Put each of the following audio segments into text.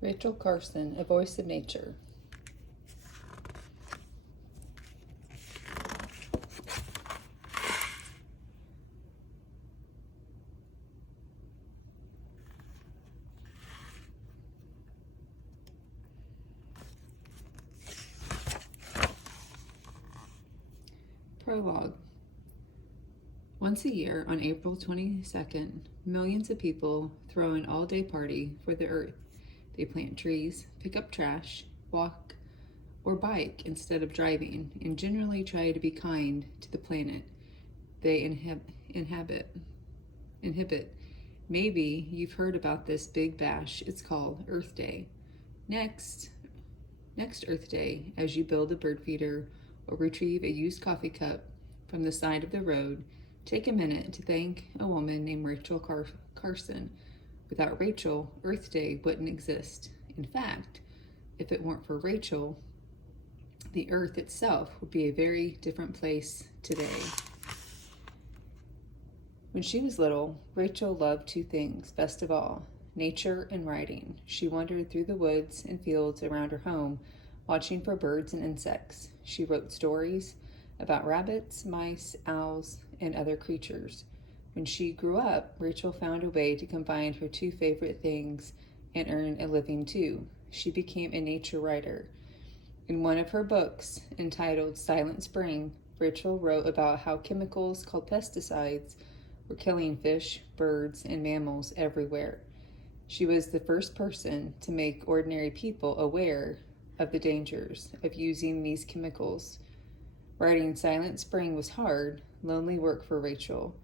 Rachel Carson, A Voice of Nature. Prologue. Once a year, on April 22nd, millions of people throw an all-day party for the earth. They plant trees, pick up trash, walk or bike instead of driving, and generally try to be kind to the planet they inhabit. Maybe you've heard about this big bash. It's called Earth Day. Next Earth Day, as you build a bird feeder or retrieve a used coffee cup from the side of the road, take a minute to thank a woman named Rachel Carson. Without Rachel, Earth Day wouldn't exist. In fact, if it weren't for Rachel, the Earth itself would be a very different place today. When she was little, Rachel loved two things best of all, nature and writing. She wandered through the woods and fields around her home, watching for birds and insects. She wrote stories about rabbits, mice, owls, and other creatures. When she grew up, Rachel found a way to combine her two favorite things and earn a living too. She became a nature writer. In one of her books, entitled Silent Spring, Rachel wrote about how chemicals called pesticides were killing fish, birds, and mammals everywhere. She was the first person to make ordinary people aware of the dangers of using these chemicals. Writing Silent Spring was hard, lonely work for Rachel.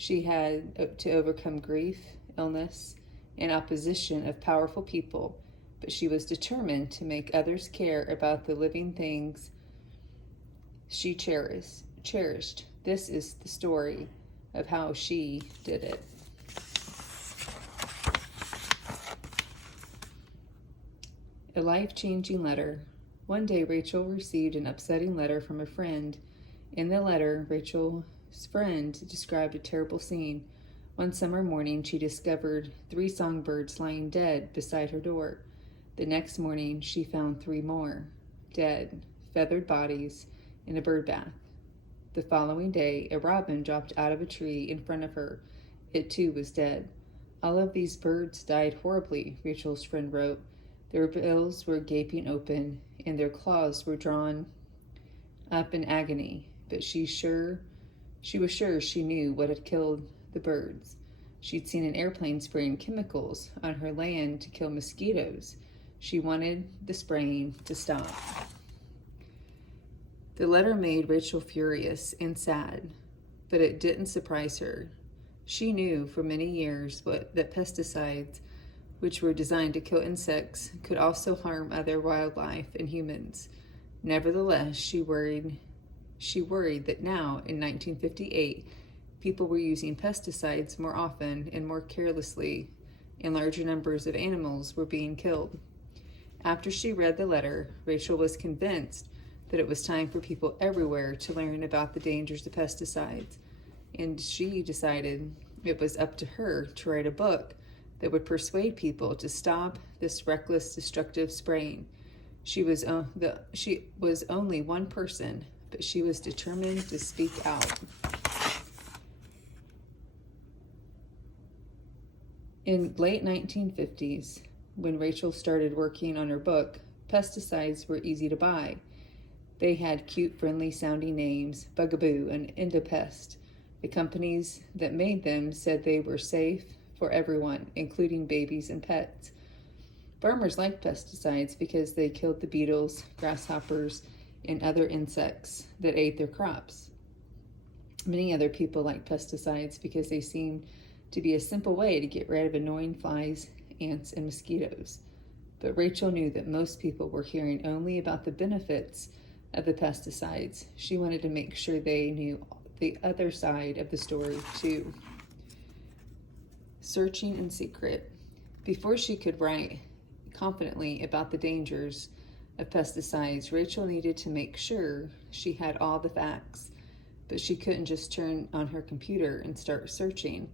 She had to overcome grief, illness, and opposition of powerful people, but she was determined to make others care about the living things she cherished. This is the story of how she did it. A life-changing letter. One day, Rachel received an upsetting letter from a friend. In the letter, Rachel's friend described a terrible scene. One summer morning, she discovered 3 songbirds lying dead beside her door. The next morning, she found 3 more, dead, feathered bodies in a bird bath. The following day, a robin dropped out of a tree in front of her. It too was dead. All of these birds died horribly, Rachel's friend wrote. Their bills were gaping open, and their claws were drawn up in agony, but she was sure she knew what had killed the birds. She'd seen an airplane spraying chemicals on her land to kill mosquitoes. She wanted the spraying to stop. The letter made Rachel furious and sad, but it didn't surprise her. She knew for many years that pesticides, which were designed to kill insects, could also harm other wildlife and humans. Nevertheless, she worried that now, in 1958, people were using pesticides more often and more carelessly, and larger numbers of animals were being killed. After she read the letter, Rachel was convinced that it was time for people everywhere to learn about the dangers of pesticides, and she decided it was up to her to write a book that would persuade people to stop this reckless, destructive spraying. She was only one person, but she was determined to speak out. In late 1950s, when Rachel started working on her book, pesticides were easy to buy. They had cute, friendly-sounding names, Bugaboo and Indopest. The companies that made them said they were safe for everyone, including babies and pets. Farmers liked pesticides because they killed the beetles, grasshoppers, and other insects that ate their crops. Many other people liked pesticides because they seemed to be a simple way to get rid of annoying flies, ants, and mosquitoes. But Rachel knew that most people were hearing only about the benefits of the pesticides. She wanted to make sure they knew the other side of the story too. Searching in secret. Before she could write confidently about the dangers of pesticides, Rachel needed to make sure she had all the facts, but she couldn't just turn on her computer and start searching.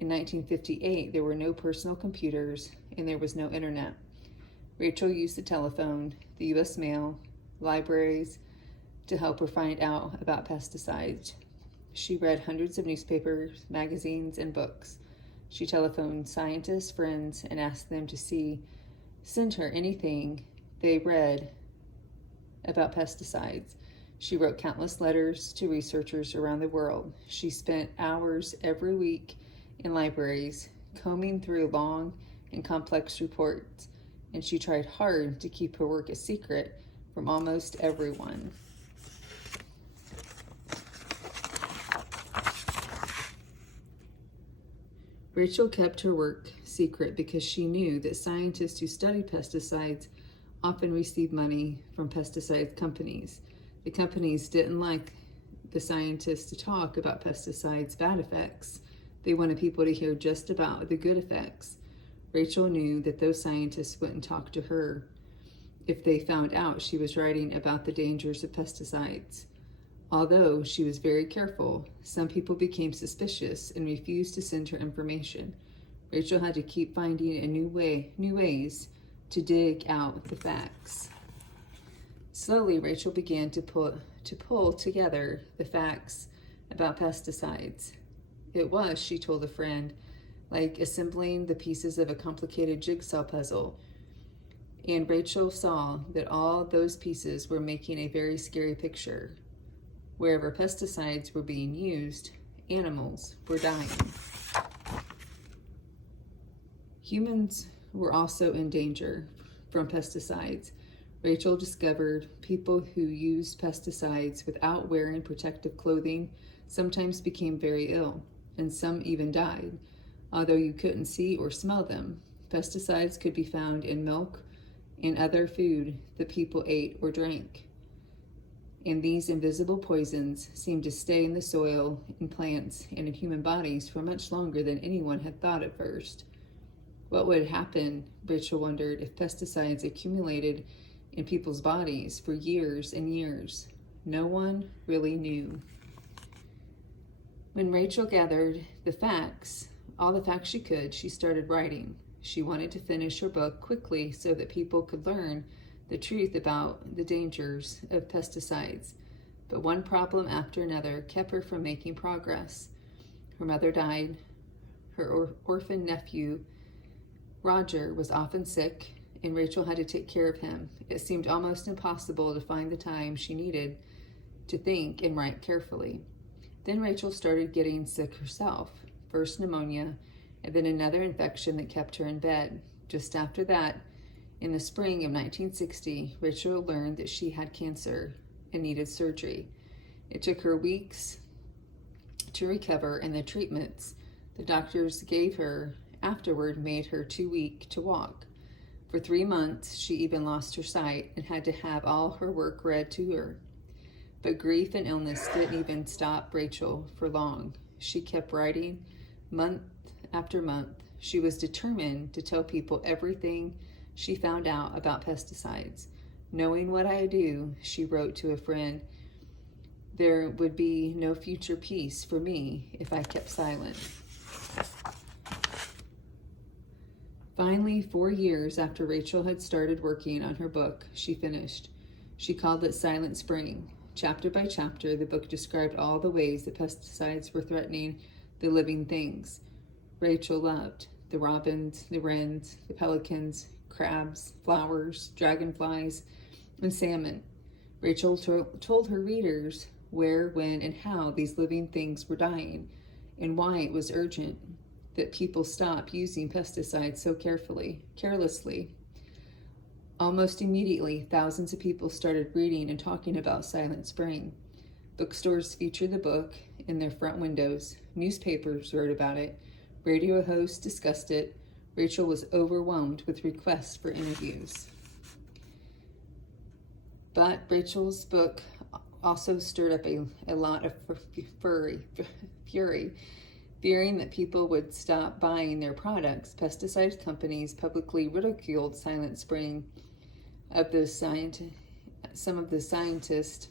In 1958, there were no personal computers and there was no internet. Rachel used the telephone, the U.S. mail, libraries to help her find out about pesticides. She read hundreds of newspapers, magazines, and books. She telephoned scientists, friends, and asked them to send her anything they read about pesticides. She wrote countless letters to researchers around the world. She spent hours every week in libraries, combing through long and complex reports, and she tried hard to keep her work a secret from almost everyone. Rachel kept her work secret because she knew that scientists who study pesticides often receive money from pesticide companies. The companies didn't like the scientists to talk about pesticides' bad effects. They wanted people to hear just about the good effects. Rachel knew that those scientists wouldn't talk to her if they found out she was writing about the dangers of pesticides. Although she was very careful, some people became suspicious and refused to send her information. Rachel had to keep finding new ways to dig out the facts. Slowly, Rachel began to pull together the facts about pesticides. It was, she told a friend, like assembling the pieces of a complicated jigsaw puzzle. And Rachel saw that all those pieces were making a very scary picture. Wherever pesticides were being used, animals were dying. Humans were also in danger from pesticides. Rachel discovered people who used pesticides without wearing protective clothing sometimes became very ill, and some even died. Although you couldn't see or smell them, pesticides could be found in milk and other food that people ate or drank. And these invisible poisons seemed to stay in the soil, in plants, and in human bodies for much longer than anyone had thought at first. What would happen, Rachel wondered, if pesticides accumulated in people's bodies for years and years? No one really knew. When Rachel gathered all the facts she could, she started writing. She wanted to finish her book quickly so that people could learn the truth about the dangers of pesticides. But one problem after another kept her from making progress. Her mother died. Her orphan nephew, Roger, was often sick, and Rachel had to take care of him. It seemed almost impossible to find the time she needed to think and write carefully. Then Rachel started getting sick herself, first pneumonia, and then another infection that kept her in bed. Just after that, in the spring of 1960, Rachel learned that she had cancer and needed surgery. It took her weeks to recover, and the treatments the doctors gave her afterward made her too weak to walk. For 3 months, she even lost her sight and had to have all her work read to her. But grief and illness didn't even stop Rachel for long. She kept writing month after month. She was determined to tell people everything she found out about pesticides. Knowing what I do, she wrote to a friend, there would be no future peace for me if I kept silent. Finally, 4 years after Rachel had started working on her book, she finished. She called it Silent Spring. Chapter by chapter, the book described all the ways that pesticides were threatening the living things Rachel loved: the robins, the wrens, the pelicans, crabs, flowers, dragonflies, and salmon. Rachel told her readers where, when, and how these living things were dying, and why it was urgent that people stop using pesticides so carelessly. Almost immediately, thousands of people started reading and talking about Silent Spring. Bookstores featured the book in their front windows. Newspapers wrote about it. Radio hosts discussed it. Rachel was overwhelmed with requests for interviews. But Rachel's book also stirred up a lot of fury. Fearing that people would stop buying their products, pesticide companies publicly ridiculed Silent Spring. Some of the scientists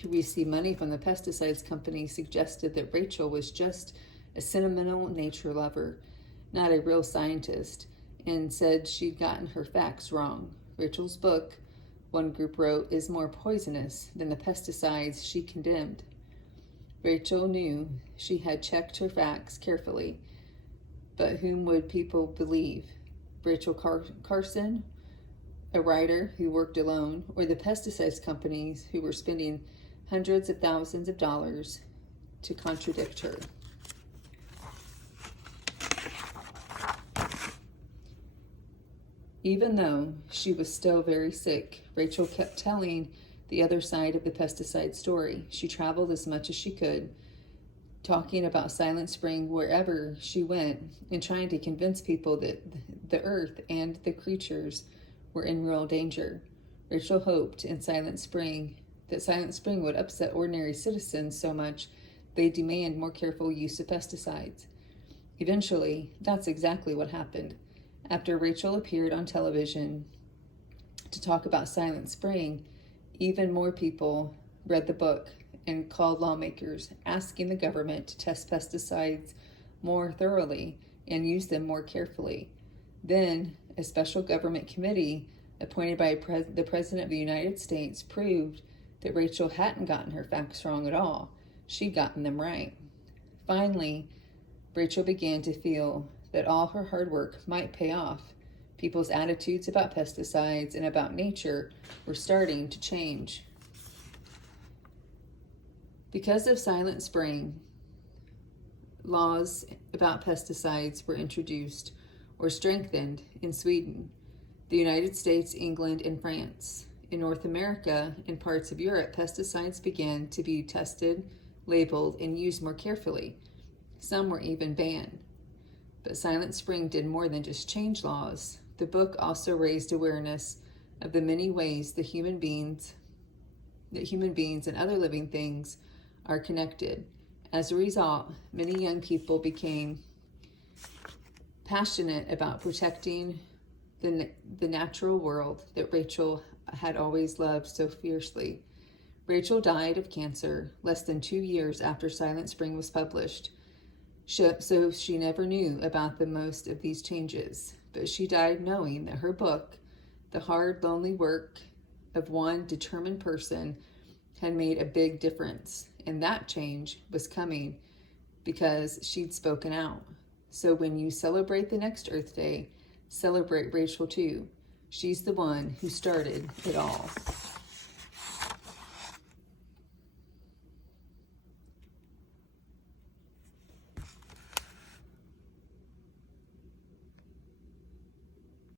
who received money from the pesticides company suggested that Rachel was just a sentimental nature lover, not a real scientist, and said she'd gotten her facts wrong. Rachel's book, one group wrote, is more poisonous than the pesticides she condemned. Rachel knew she had checked her facts carefully, but whom would people believe? Rachel Carson, a writer who worked alone, or the pesticides companies who were spending hundreds of thousands of dollars to contradict her? Even though she was still very sick, Rachel kept telling the other side of the pesticide story. She traveled as much as she could, talking about Silent Spring wherever she went, and trying to convince people that the earth and the creatures were in real danger. Rachel hoped that Silent Spring would upset ordinary citizens so much they demand more careful use of pesticides. Eventually, that's exactly what happened. After Rachel appeared on television to talk about Silent Spring, even more people read the book and called lawmakers, asking the government to test pesticides more thoroughly and use them more carefully. Then, a special government committee appointed by the President of the United States proved that Rachel hadn't gotten her facts wrong at all. She'd gotten them right. Finally, Rachel began to feel that all her hard work might pay off. People's attitudes about pesticides and about nature were starting to change. Because of Silent Spring, laws about pesticides were introduced or strengthened in Sweden, the United States, England, and France. In North America and parts of Europe, pesticides began to be tested, labeled, and used more carefully. Some were even banned. But Silent Spring did more than just change laws. The book also raised awareness of the many ways that human beings and other living things are connected. As a result, many young people became passionate about protecting the natural world that Rachel had always loved so fiercely. Rachel died of cancer less than 2 years after Silent Spring was published. So she never knew about the most of these changes, but she died knowing that her book, the hard, lonely work of one determined person, had made a big difference, and that change was coming because she'd spoken out. So when you celebrate the next Earth Day, celebrate Rachel too. She's the one who started it all.